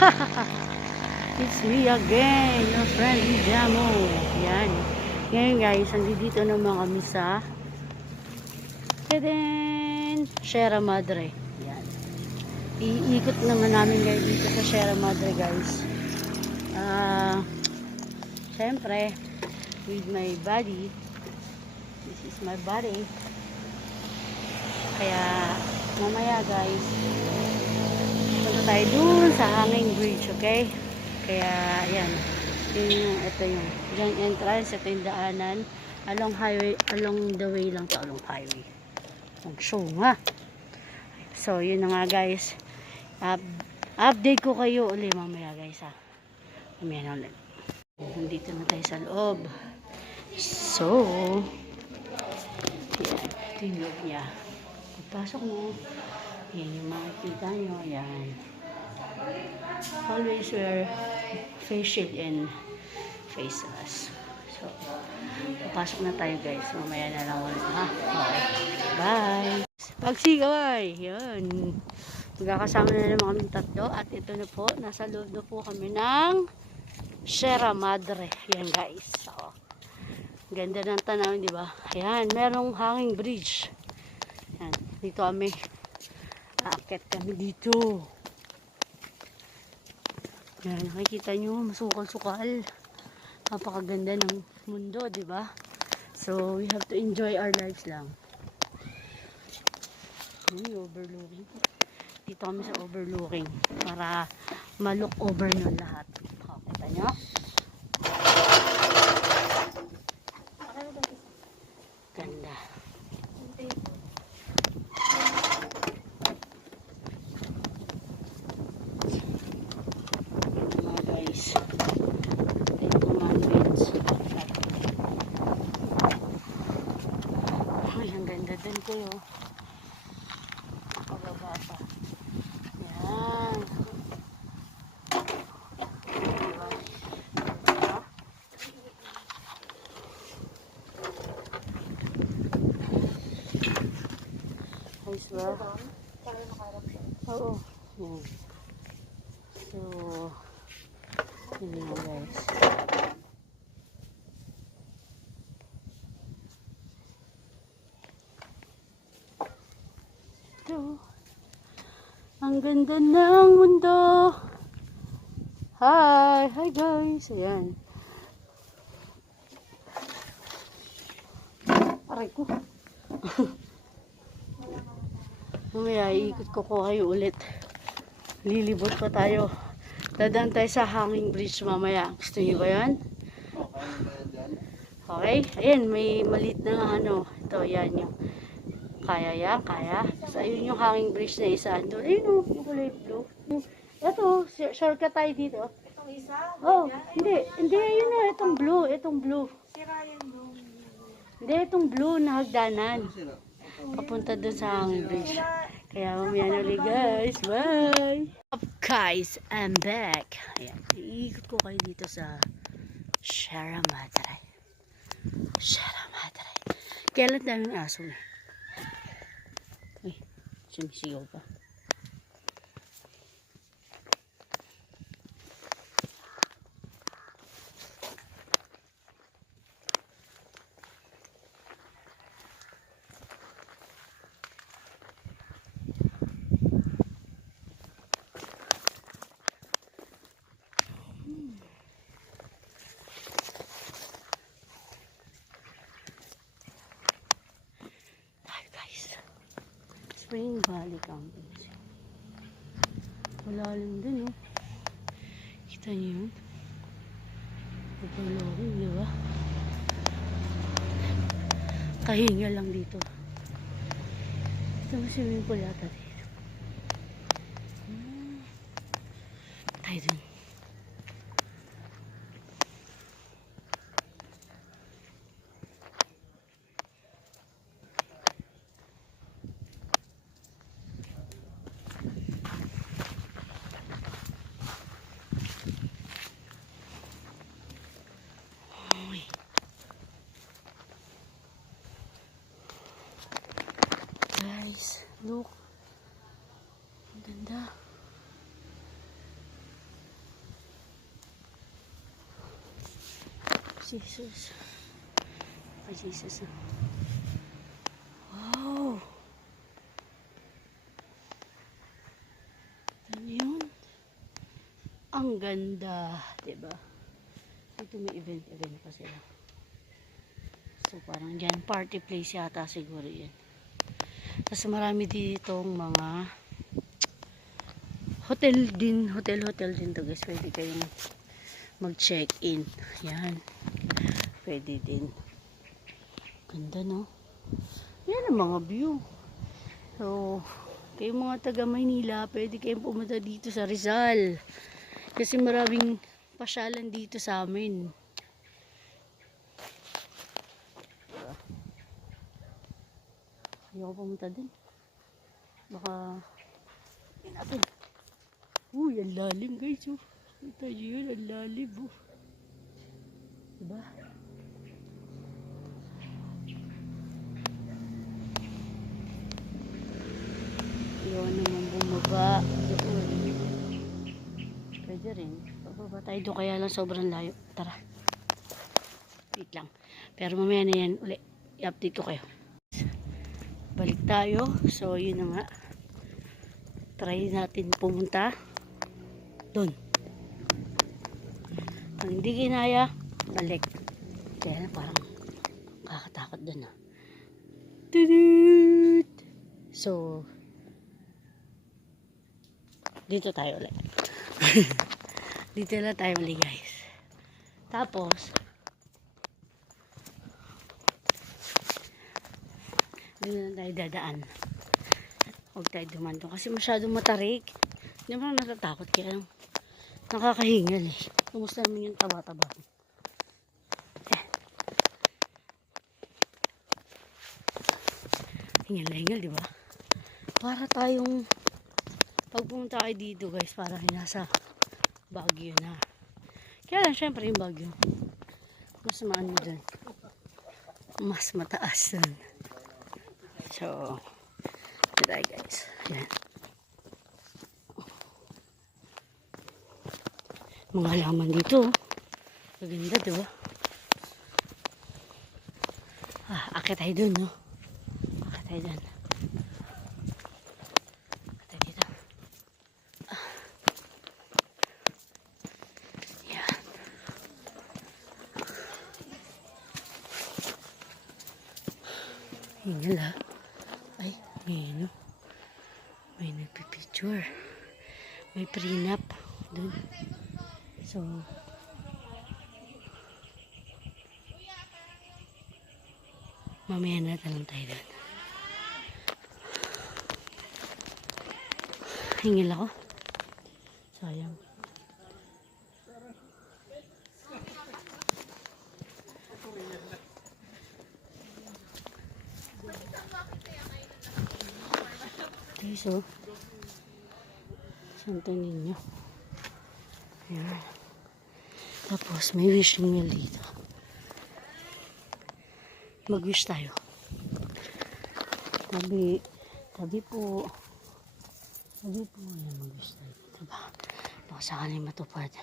It's me again, your friendly Jamo. Yan. Ngayon guys, andito naman kami sa Sierra Madre. Yan. Iikot naman namin guys dito sa Sierra Madre guys. Siyempre, with my body. This is my body. Kaya, mamaya guys, punta tayo dun sa Hanging Bridge, okay? Kaya, yan. Ito yung entrance, ito yung daanan. Along highway, along the way lang to, along highway. Ang show nga. So, yun na nga guys. Update ko kayo ulit mamaya guys ha. Mamaya na ulit. Nandito na tayo sa loob. So, yan. Ito yung loob niya. Pagpasok mo, yan yung makikita nyo. Yan. Always wear face shield and face mask. So, papasok na tayo guys. Mamaya na lang ulit ha. Okay. Bye! Pagsigaway! Yan. Magkakasama na naman kami tatlo. At ito na po, nasa loob na po kami ng Sierra Madre. Yan guys. So, ganda ng tanawin, di ba? Ayan, merong hanging bridge. Yan, dito kami. Aakyat kami dito. Yan, nakikita nyo, masukal-sukal. Napakaganda ng mundo, di ba? So, we have to enjoy our lives lang. Overlooking. Dito kami sa overlooking para ma-look over nun lahat. Kita nyo? Ganda. Mga guys. Ito mga beds. Ay, ang ganda din ko yun. Nakababa pa. Yan. Ayos ba? Oo. Yan. So, yun nga guys. Ito. Ang ganda ng mundo. Hi! Hi guys! Ayan. Aray ko. Mamaya, iikot ko kayo ulit. Lilibot pa tayo. Dadaan tayo sa Hanging Bridge mamaya. Gusto niyo ba yan? Okay? Ayan, may maliit na ano. Ito, yan yung kaya yan, kaya. So, ayun yung Hanging Bridge na isa. Doon, ayun o, yung kulay blue. Ito, shortcut tayo dito. Itong isa? Oh, hindi. Hindi, ayun o, itong blue. Itong blue. Sira yung blue. Hindi, itong blue na hagdanan. Papunta doon sa Hanging Bridge. Kaya mamaya na ulit guys. Bye! Up guys, I'm back. Ayan, iikot ko kayo dito sa Sierra Madre. Sierra Madre. Kailan daming aso na? Ay, sumisigaw pa. Spring Valley Camping. Malalim din oh. Kita niyo yun? Overlooking, di ba? Kahinga lang dito. Ito ang swimming pool yata dito. Tayo dun. Guys, look. Ang ganda. Jesus. Ay, Jesus. Wow. Ano yun? Ang ganda. Diba? Dito may event pa sila. So, parang dyan, party place yata siguro yun. Tapos marami ditong mga hotel din to guys. Pwede kayong mag-check-in. Yan. Pwede din. Ganda, no? Yan ang mga view. So, kayong mga taga Maynila, pwede kayong pumunta dito sa Rizal. Kasi maraming pasyalan dito sa amin. Ayoko pumunta din. Baka yun natin. Uy, ang lalim guys. Oh. Kita nyo yun, ang lalim. Oh. Diba? Ayaw naman bumaba. Doon. Pwede rin. Bababa tayo doon, kaya lang sobrang layo. Tara. Wait lang. Pero mamaya na yan uli. I-update ko kayo. Balik tayo. So, yun na nga. Try natin pumunta doon. Pag hindi kinaya, balik. Kaya na parang kakatakot doon na. So, dito tayo ulit. Dito na tayo ulit guys. Tapos, dito na tayo dadaan. Huwag tayo dumandong kasi masyadong matarik. Hindi mo natatakot kaya nakakahingal eh. Kumusta naman yung taba-taba. Hingal na hingal, di ba? Para tayong pag pumunta kayo dito guys, para nasa Baguio na. Kaya lang syempre yung Baguio mas maano dun, mas mataas dun. So ito tayo guys. Yan. Mga halaman dito. Maganda, diba? Akit tayo dun, no? Akit tayo dun. Akit tayo dito. Yan. Hingal, ha? Ay, yun, no? May nagpipicture. May prenup dun. So, mamaya na talang tayo doon. Hingil ako. Sayang. Okay, so, Santo Niño. Ayan. Tapos, may wishing well dito. Mag-wish tayo. Tabi po. Ayan, mag-wish tayo. Diba? Baka sakaling matupad.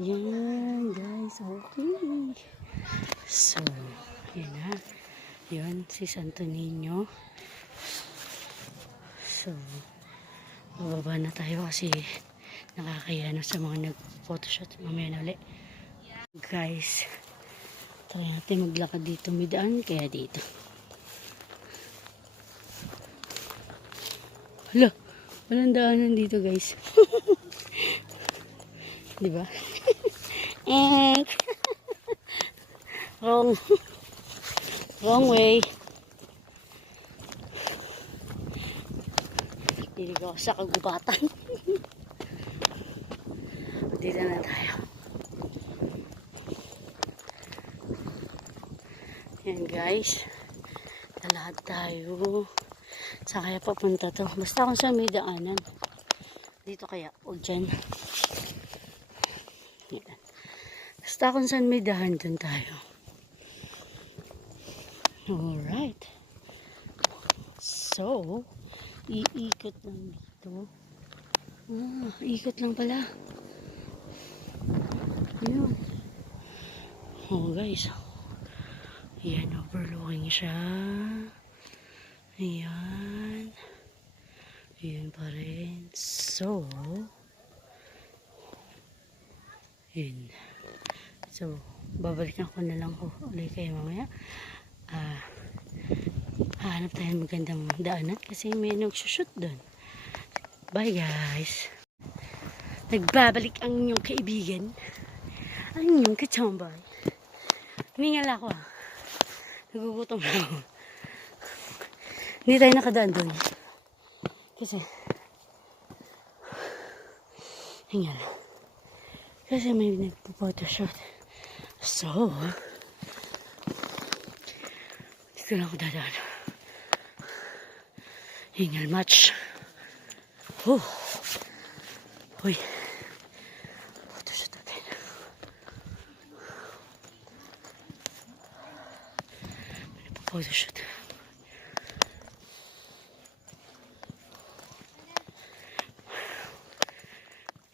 Yan, guys. Okay. So, yan na. Yun, si Santo Niño. So, bababa na tayo kasi nakakaya na sa mga nag-photoshoot. Mamaya na ulit. Guys, try natin maglakad dito. May daan kaya dito. Hala, walang daanan dito guys. Diba? Wrong way. Hindi ko sa kagubatan. Dito na tayo. Yan guys. Lalakad tayo. Saan kaya papunta to? Basta kung saan may daanan. Dito kaya. O dyan. Yan. Basta kung saan may daan, dun tayo. Alright. So, iikot lang dito. Ikot lang pala. Ayun. Oh guys. Ayan, overlooking siya. Ayan. Ayan pa rin. So, ayan. So, babalikan ko na lang ulit kayo mamaya. Hahanap tayo ng magandang daanan kasi may nagsushoot doon. Bye guys. Nagbabalik ang inyong kaibigan. Ang inyong kachambay. Hiningal ako Nagugutom na ako. Hindi tayo nakadaan doon. Kasi hingal. Kasi may nagpo-photoshoot. So, dito lang ako dadaan. Hingal match. Uy. Photoshoot again. Photoshoot.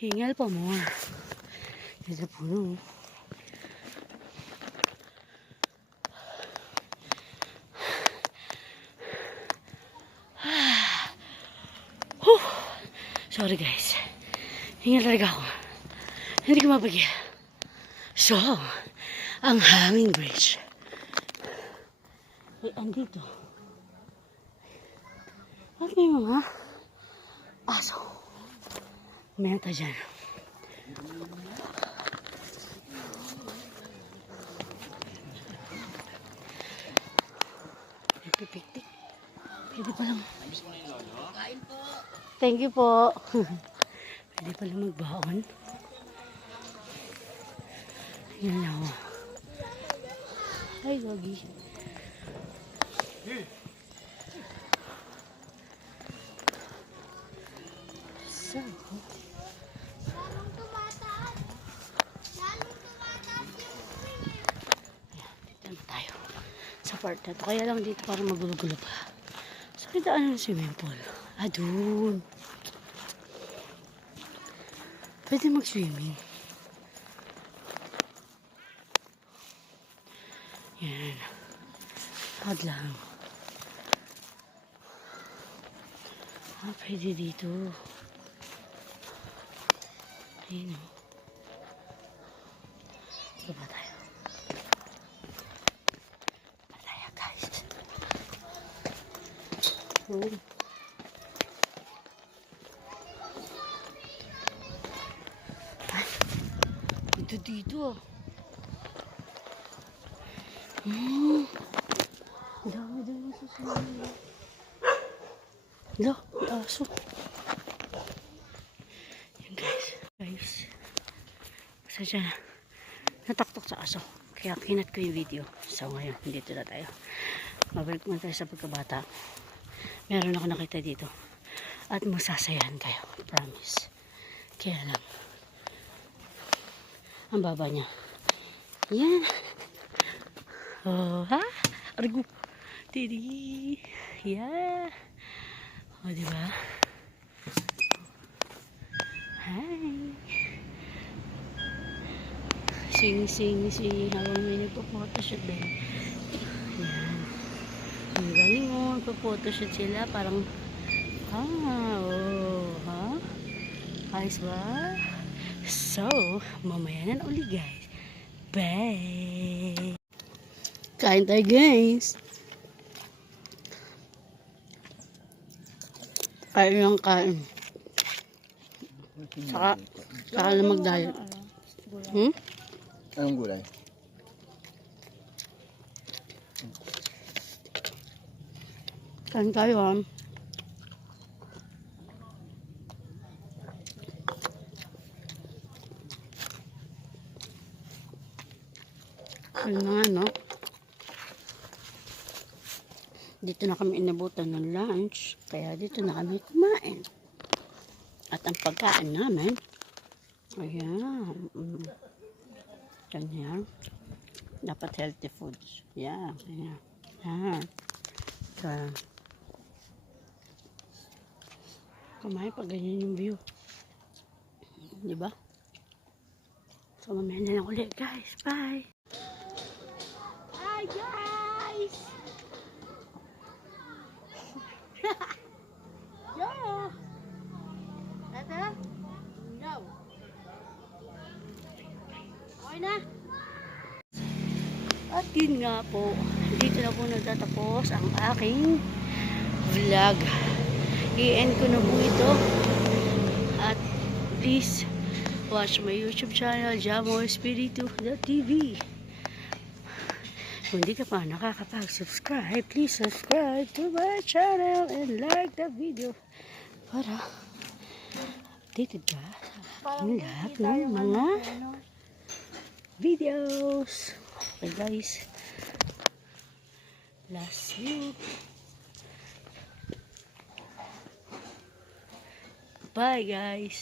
Hingal pa more. Dito puno. Sorry guys. Hingal talaga ako. Hindi ko mapagya. So, ang hanging bridge. Ay, andito. At may mga aso. May ata dyan. Nagpipiktik. Pwede palang. Thank you po. Pwede palang magbaon. Yan lang. Ay, gagi. So, dito na tayo sa part na to. Kaya lang dito para magulo-gulo pa. So, daan ng swimming pool. Dun. Pwede mag-swimming. Yan. Hard lang. Pwede dito. Ayun o. Baba tayo. Baba tayo guys. Dito. Dami susunod. Aso. Yan guys. Sadya na. Nataktok sa aso. Kaya kinat ko yung video. So ngayon, dito na tayo. Mabalik muna tayo sa pagkabata. Meron ako nakita dito. At masasayahan kayo. Promise. Kaya lang. Ang baba niya. Yan. Arigo. Tiri. Yeah. Diba? Hi. Sing. Habang may nagpo-photoshoot din. Yan. Ang galing mo. Nagpo-photoshoot sila. Parang, ayos ba? So, mamaya na uli guys. Bye! Kain tayo guys. Kain. Saka na mag-diet. Anong gulay? Kain tayo Ano nga no? Dito na kami inabutan ng lunch. Kaya dito na kami kumain. At ang pagkain namin, ayan. Ganyan. Dapat healthy foods. Yeah. So, Kumain pag ganyan yung view. Diba? So, mamaya na lang ulit, guys. Bye! Hi, guys! Yo! Tata? No. Okay na? At yun nga po, dito na po nagtatapos ang aking vlog. I-end ko na po ito. At please watch my YouTube channel, Jamo Espiritu.tv. Kung di ka pa nakakapag-subscribe, please subscribe to my channel and like the video para updated ka sa aking lahat ng mga videos. Okay guys, last view. Bye guys.